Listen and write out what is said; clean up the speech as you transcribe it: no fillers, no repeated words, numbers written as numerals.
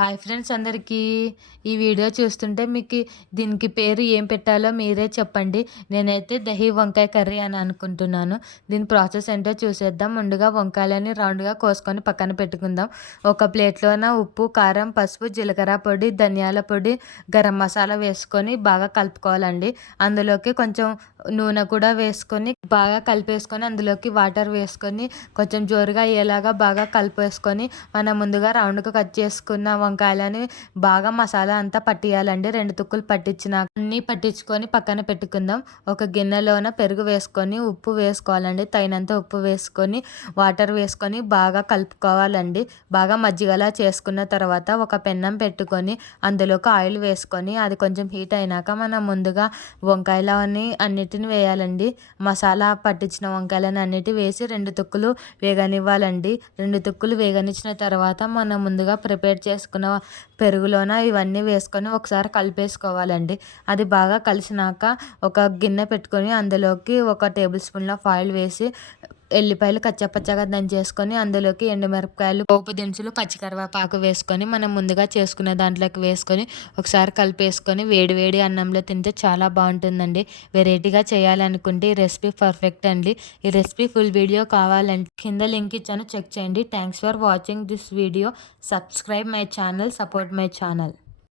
Hi friends అందరికీ. ఈ video చూస్తుంటే మీకు దీనికి పేరు ఏం పెట్టాలో మీరే చెప్పండి. నేనైతే దహి వంకాయ కర్రీ అని అనుకుంటున్నాను. దీని ప్రాసెస్ ఏంటో చూసేద్దాం. ముందుగా వంకాయలని రౌండ్‌గా కోసుకొని పక్కన పెట్టుకుందాం. ఒక ప్లేట్‌లోన ఉప్పు, కారం, పసుపు, జీలకర్ర పొడి, ధనియాల పొడి, గరం మసాలా వేసుకొని బాగా కలుపుకోవాలండి. అందులోకి కొంచెం నూనె కూడా వేసుకొని బాగా కలిపేసుకొని అందులోకి వాటర్ వేసుకొని కొంచెం జోరుగా అయ్యేలాగా బాగా కలిపేసుకొని మనం ముందుగా రౌండ్‌గా కట్ చేసుకున్న వంకాయలని బాగా మసాలా అంతా పట్టియాలండి. 2 తుక్కులు పట్టించినాక అన్నీ పట్టించుకొని పక్కన పెట్టుకుందాం. ఒక గిన్నెలోన పెరుగు వేసుకొని ఉప్పు వేసుకోవాలండి. తగినంత ఉప్పు వేసుకొని వాటర్ వేసుకొని బాగా కలుపుకోవాలండి. బాగా మజ్జిగలా చేసుకున్న తర్వాత ఒక పెన్నం పెట్టుకొని అందులోకి ఆయిల్ వేసుకొని అది కొంచెం హీట్ అయినాక మనం ముందుగా వంకాయలని అన్నిటిని వేయాలండి. మసాలా పట్టించిన వంకాయలని అన్నిటి వేసి 2 తుక్కులు వేగనివ్వాలండి. 2 తుక్కులు వేగనిచ్చిన తర్వాత మనం ముందుగా ప్రిపేర్ చేసుకున్న పెరుగులోన ఇవన్నీ వేసుకొని ఒకసారి కలిపేసుకోవాలండి. అది బాగా కలిసినాక ఒక గిన్నె పెట్టుకొని అందులోకి ఒక టేబుల్ స్పూన్ ఆఫ్ ఆయిల్ వేసి ఎల్లిపాయలు కచ్చాపచ్చాగా దంచేసుకొని అందులోకి ఎండుమిరపకాయలు, పోపు దినుసులు, పచ్చికరివేపాకు వేసుకొని మనం ముందుగా చేసుకున్న దాంట్లోకి వేసుకొని ఒకసారి కలిపేసుకొని వేడి వేడి అన్నంలో తింటే చాలా బాగుంటుందండి. వెరైటీగా చేయాలనుకుంటే ఈ రెసిపీ పర్ఫెక్ట్ అండి. ఈ రెసిపీ ఫుల్ వీడియో కావాలంటే కింద లింక్ ఇచ్చాను, చెక్ చేయండి. Thanks for watching this video. Subscribe my channel, support my channel.